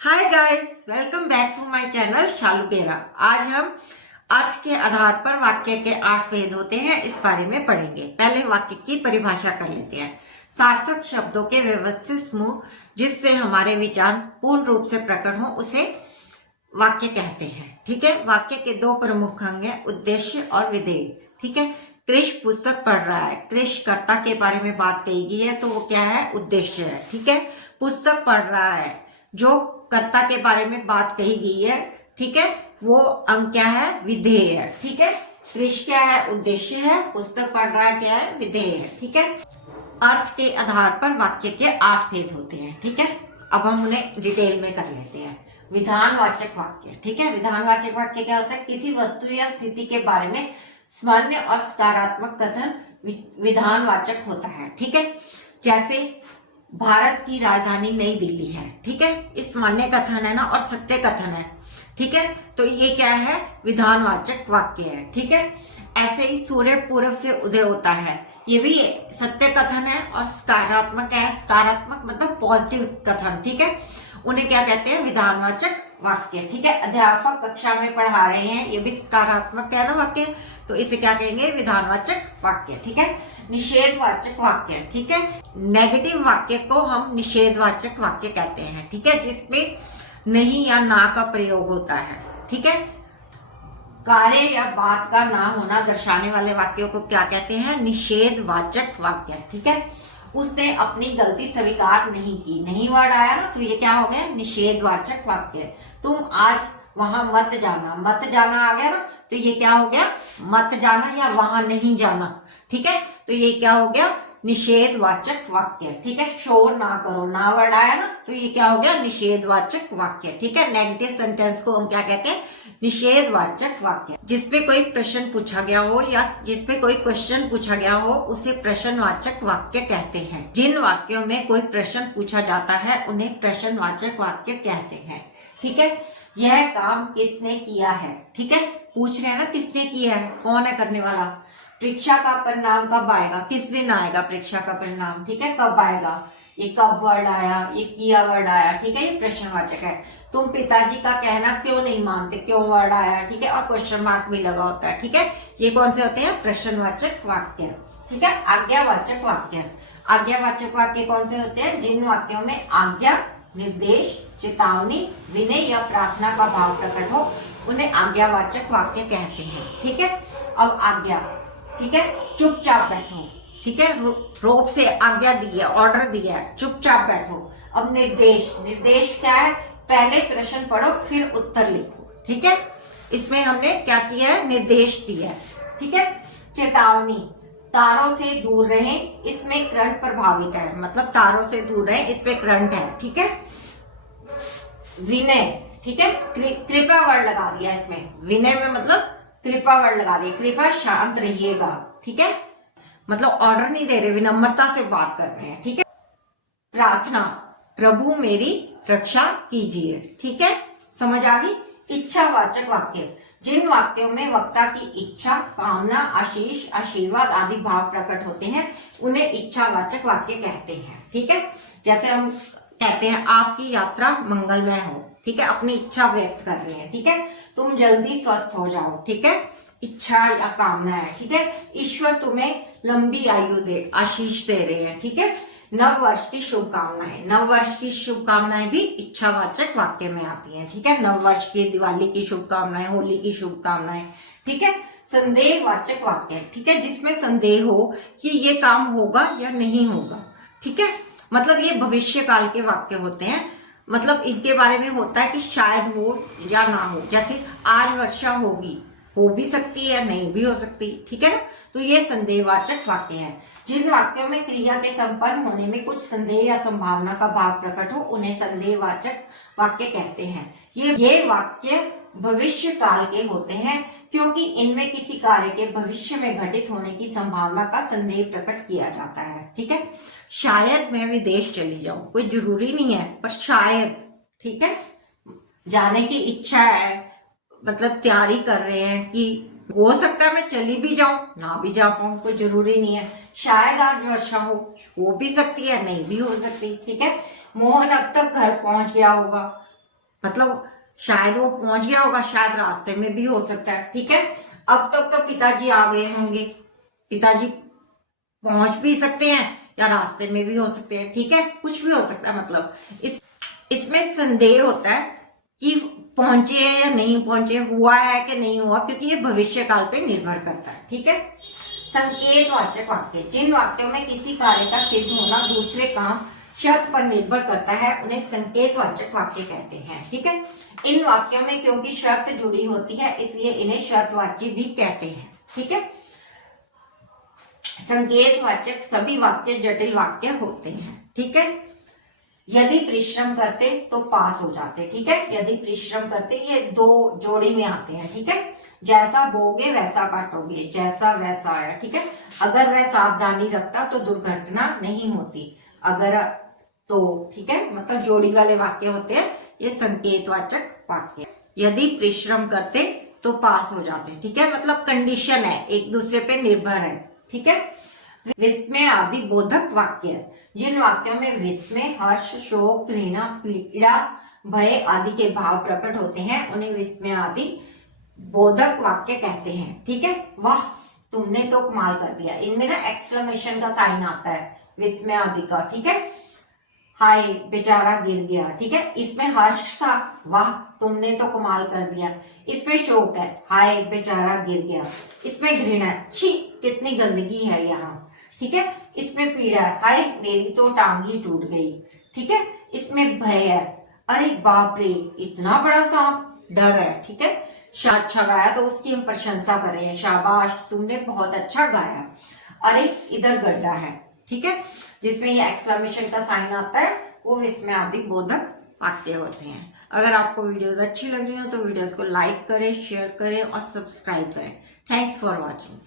Hi guys, welcome back to my channel Shalu Gera. आज हम अर्थ के आधार पर वाक्य के 8 भेद होते हैं, इस बारे में पढ़ेंगे। पहले वाक्य की परिभाषा कर लेते हैं। सार्थक शब्दों के व्यवस्थित समूह जिससे हमारे विचार पूर्ण रूप से प्रकट हो उसे वाक्य कहते हैं। ठीक है। वाक्य के दो प्रमुख अंग हैं, उद्देश्य और विधेय। ठीक है। कृष पुस्तक पढ़ रहा है, कृष कर्ता के बारे में बात कही गई है तो वो क्या है, उद्देश्य है। ठीक है। पुस्तक पढ़ रहा है, जो कर्ता के बारे में बात कही गई है, ठीक है, वो अंग क्या है, विधेय है। ठीक है। कृष क्या है, उद्देश्य है। पुस्तक पढ़ रहा है क्या है, विधेय है। ठीक है। अर्थ के आधार पर वाक्य के 8 भेद होते हैं। ठीक है। अब हम उन्हें डिटेल में कर लेते हैं। विधानवाचक वाक्य। ठीक है। विधानवाचक वाक्य क्या होता है, किसी वस्तु या स्थिति के बारे में सामान्य और सकारात्मक कथन विधानवाचक होता है। ठीक है। जैसे भारत की राजधानी नई दिल्ली है। ठीक है। इस मान्य कथन है ना, और सत्य कथन है। ठीक है। तो ये क्या है, विधानवाचक वाक्य है। ठीक है। ऐसे ही सूर्य पूर्व से उदय होता है, ये भी सत्य कथन है और सकारात्मक है। सकारात्मक मतलब पॉजिटिव कथन। ठीक है। उन्हें क्या कहते हैं, विधानवाचक वाक्य। ठीक है। अध्यापक कक्षा में पढ़ा रहे हैं, ये भी सकारात्मक है ना वाक्य, तो इसे क्या कहेंगे, विधानवाचक वाक्य। ठीक है। निषेधवाचक वाक्य। ठीक है। नेगेटिव वाक्य को हम निषेधवाचक वाक्य कहते हैं। ठीक है। जिसमें नहीं या ना का प्रयोग होता है। ठीक है। कार्य या बात का ना होना दर्शाने वाले वाक्यों को क्या कहते हैं, निषेधवाचक वाक्य। ठीक है। उसने अपनी गलती स्वीकार नहीं की, नहीं वर्ड आया ना, तो ये क्या हो गया, निषेधवाचक वाक्य। तुम आज वहां मत जाना, मत जाना आ गया ना, तो ये क्या हो गया, मत जाना या वहां नहीं जाना। ठीक है। तो ये क्या हो गया, निषेधवाचक वाक्य। ठीक है। शोर ना करो, ना वर्ड आया ना, तो ये क्या हो गया, निषेधवाचक वाक्य। ठीक है। नेगेटिव सेंटेंस को हम क्या कहते हैं, निषेधवाचक वाक्य। जिसपे कोई प्रश्न पूछा गया हो या जिसपे कोई क्वेश्चन पूछा गया हो उसे प्रश्नवाचक वाक्य कहते हैं। जिन वाक्यों में कोई प्रश्न पूछा जाता है उन्हें प्रश्नवाचक वाक्य कहते हैं। ठीक है। यह काम किसने किया है। ठीक है। पूछ रहे हैं ना, किसने किया है, कौन है करने वाला। परीक्षा का परिणाम कब आएगा, किस दिन आएगा परीक्षा का परिणाम। ठीक है। कब आएगा, ये कब वर्ड आया, ये किया वर्ड आया। ठीक है। ये प्रश्नवाचक है। तुम पिताजी का कहना क्यों नहीं मानते, क्यों वर्ड आया। ठीक है। और क्वेश्चन मार्क भी लगा होता है। ठीक है। ये कौन से होते हैं, प्रश्नवाचक वाक्य। ठीक है। आज्ञावाचक वाक्य। आज्ञावाचक वाक्य कौन से होते हैं, जिन वाक्यों में आज्ञा, निर्देश, चेतावनी, विनय या प्रार्थना का भाव प्रकट हो उन्हें आज्ञावाचक वाक्य कहते हैं। ठीक है। अब आज्ञा, ठीक है, चुपचाप बैठो। ठीक है। रोप से आज्ञा दी है, ऑर्डर दिया है, चुपचाप बैठो। अब निर्देश, निर्देश क्या है, पहले प्रश्न पढ़ो फिर उत्तर लिखो। ठीक है। इसमें हमने क्या किया है, निर्देश दिया है। ठीक है। चेतावनी, तारों से दूर रहें, इसमें करंट प्रभावित है, मतलब तारों से दूर रहें, इस पे करंट है। ठीक है। विनय, ठीक है, कृपया वर्ड लगा दिया इसमें, विनय में मतलब कृपा वर्ड लगा दिया, कृपया शांत रहिएगा। ठीक है। मतलब ऑर्डर नहीं दे रहे, विनम्रता से बात कर रहे हैं। ठीक है। प्रार्थना, प्रभु मेरी रक्षा कीजिए। ठीक है। समझ आ गई। इच्छावाचक वाक्य, जिन वाक्यों में वक्ता की इच्छा, कामना, आशीष, आशीर्वाद आदि भाव प्रकट होते हैं उन्हें इच्छावाचक वाक्य कहते हैं। ठीक है। जैसे हम कहते हैं आपकी यात्रा मंगलमय हो। ठीक है। अपनी इच्छा व्यक्त कर रहे हैं। ठीक है। तुम जल्दी स्वस्थ हो जाओ। ठीक है। इच्छा या कामना है। ठीक है। ईश्वर तुम्हें लंबी आयु दे, आशीष दे रहे हैं। ठीक है। नव वर्ष की शुभकामनाएं, नव वर्ष की शुभकामनाएं भी इच्छावाचक वाक्य में आती हैं। ठीक है। नव वर्ष की, दिवाली की शुभकामनाएं, होली की शुभकामनाएं। ठीक है। संदेहवाचक वाक्य, ठीक है, जिसमें संदेह हो कि ये काम होगा या नहीं होगा। ठीक है। मतलब ये भविष्य काल के वाक्य होते हैं, मतलब इनके बारे में होता है कि शायद हो या ना हो। जैसे आज वर्षा होगी, हो भी सकती है, नहीं भी हो सकती। ठीक है ना। तो ये संदेहवाचक वाक्य हैं। जिन वाक्यों में क्रिया के संपन्न होने में कुछ संदेह या संभावना का भाव प्रकट हो उन्हें संदेहवाचक वाक्य कहते हैं। ये वाक्य भविष्य काल के होते हैं क्योंकि इनमें किसी कार्य के भविष्य में घटित होने की संभावना का संदेह प्रकट किया जाता है। ठीक है। शायद मैं विदेश चली जाऊं, कोई जरूरी नहीं है, पर शायद। ठीक है। जाने की इच्छा है, मतलब तैयारी कर रहे हैं कि हो सकता है मैं चली भी जाऊं, ना भी जा पाऊं, कोई जरूरी नहीं है। शायद आज वर्षा हो भी सकती है, नहीं भी हो सकती। ठीक है। मोहन अब तक घर पहुंच गया होगा, मतलब शायद वो पहुंच गया होगा, शायद रास्ते में भी हो सकता है। ठीक है, अब तक तो पिताजी आ गए होंगे, पिताजी पहुंच भी सकते हैं या रास्ते में भी हो सकते हैं। ठीक है, कुछ भी हो सकता है। मतलब इसमें संदेह होता है कि पहुंचे हैं या नहीं पहुंचे, हुआ है कि नहीं हुआ, क्योंकि ये भविष्य काल पे निर्भर करता है। ठीक है, संकेतवाचक वाक्य, जिन वाक्यों में किसी कार्य का सिद्ध होना दूसरे काम शर्त पर निर्भर करता है उन्हें संकेतवाचक वाक्य कहते हैं। ठीक है, इन वाक्यों में क्योंकि शर्त जुड़ी होती है इसलिए इन्हें शर्तवाची भी कहते हैं। ठीक है, संकेतवाचक सभी वाक्य जटिल वाक्य होते हैं। ठीक है, यदि परिश्रम करते तो पास हो जाते। ठीक है, यदि परिश्रम करते, ये दो जोड़ी में आते हैं। ठीक है, जैसा बोगे वैसा काटोगे, जैसा वैसा आया। ठीक है, अगर वह सावधानी रखता तो दुर्घटना नहीं होती, अगर तो। ठीक है, मतलब जोड़ी वाले वाक्य होते हैं ये संकेतवाचक वाक्य। यदि परिश्रम करते तो पास हो जाते। ठीक है, मतलब कंडीशन है, एक दूसरे पे निर्भर है। ठीक है, विस्मय आदि बोधक वाक्य, जिन वाक्यों में विस्मय, हर्ष, शोक, घृणा, पीड़ा, भय आदि के भाव प्रकट होते हैं उन्हें विस्मय आदि बोधक वाक्य कहते हैं। ठीक है, वाह तुमने तो कमाल कर दिया, इनमें ना एक्सक्लेमेशन का साइन आता है विस्मय आदि का। ठीक है, हाय बेचारा गिर गया। ठीक है, इसमें हर्ष था, वाह तुमने तो कमाल कर दिया। इसमें शोक है, हाय बेचारा गिर गया। इसमें घृणा, छी कितनी गंदगी है यहाँ। ठीक है, इसमें पीड़ा है, हाय मेरी तो टांग ही टूट गई। ठीक है, इसमें भय है, अरे बाप रे इतना बड़ा सांप, डर है। ठीक है, अच्छा गाया तो उसकी हम प्रशंसा करें, शाबाश तुमने बहुत अच्छा गाया। अरे इधर गड्ढा है। ठीक है, जिसमें ये एक्सक्लेमेशन का साइन आता है वो विस्मय आदि बोधक वाक्य होते हैं। अगर आपको वीडियोस अच्छी लग रही हो तो वीडियोस को लाइक करें, शेयर करें और सब्सक्राइब करें। Thanks for watching.